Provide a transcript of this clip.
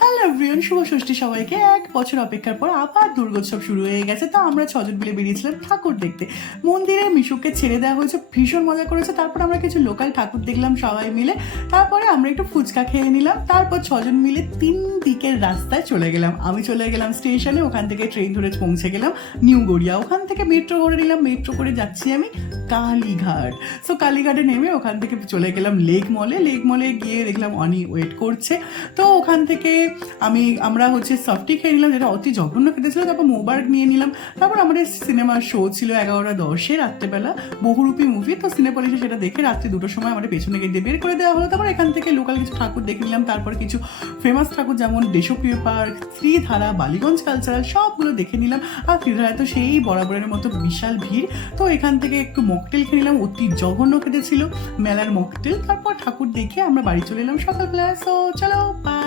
Hello everyone, শুভ ষষ্ঠী সবাইকে। এক বছর অপেক্ষার পর আবার দুর্গোৎসব শুরু হয়ে গেছে। তো আমরা ছজন মিলে বেরিয়েছিলাম ঠাকুর দেখতে। মন্দিরে মিশুকে ছেড়ে দেওয়া হয়েছে, ভীষণ মজা করেছে। তারপর আমরা কিছু লোকাল ঠাকুর দেখলাম সবাই মিলে। তারপরে আমরা একটু ফুচকা খেয়ে নিলাম। তারপর ছজন মিলে 3 দিকের রাস্তায় চলে গেলাম। আমি চলে গেলাম স্টেশনে, ওখান থেকে ট্রেন ধরে পৌঁছে গেলাম নিউ গড়িয়া। ওখান থেকে মেট্রো করে নিলাম, মেট্রো করে যাচ্ছি আমি কালীঘাট। সো কালীঘাটে নেমে ওখান থেকে চলে গেলাম লেক মলে। লেক মলে গিয়ে দেখলাম অনি ওয়েট করছে। তো ওখান থেকে আমরা সফটি খেয়ে নিলাম, যেটা অতি জঘন্য খেতে ছিল। তারপর মোবার্ক নিয়ে নিলাম। তারপর আমাদের সিনেমার শো ছিল 11:10 রাত্রেবেলা, বহুরূপী মুভি। তো সিনেপলিশে সেটা দেখে রাত্রি 2টোর সময় আমাদের পেছনে গিয়ে বের করে দেওয়া হলো। তারপর এখান থেকে লোকাল কিছু ঠাকুর দেখে নিলাম। তারপর কিছু ফেমাস ঠাকুর যেমন দেশপ্রিয় পার্ক, শ্রীধারা, বালিগঞ্জ কালচারাল, সবগুলো দেখে নিলাম। আর শ্রীধারায় তো সেই বরাবরের মতো বিশাল ভিড়। তো এখান থেকে একটু মকটেল খেয়ে নিলাম, অতি জঘন্য খেতে ছিল মেলার মকটেল। তারপর ঠাকুর দেখে আমরা বাড়ি চলে এলাম সকালবেলা। সো চলো, বাই।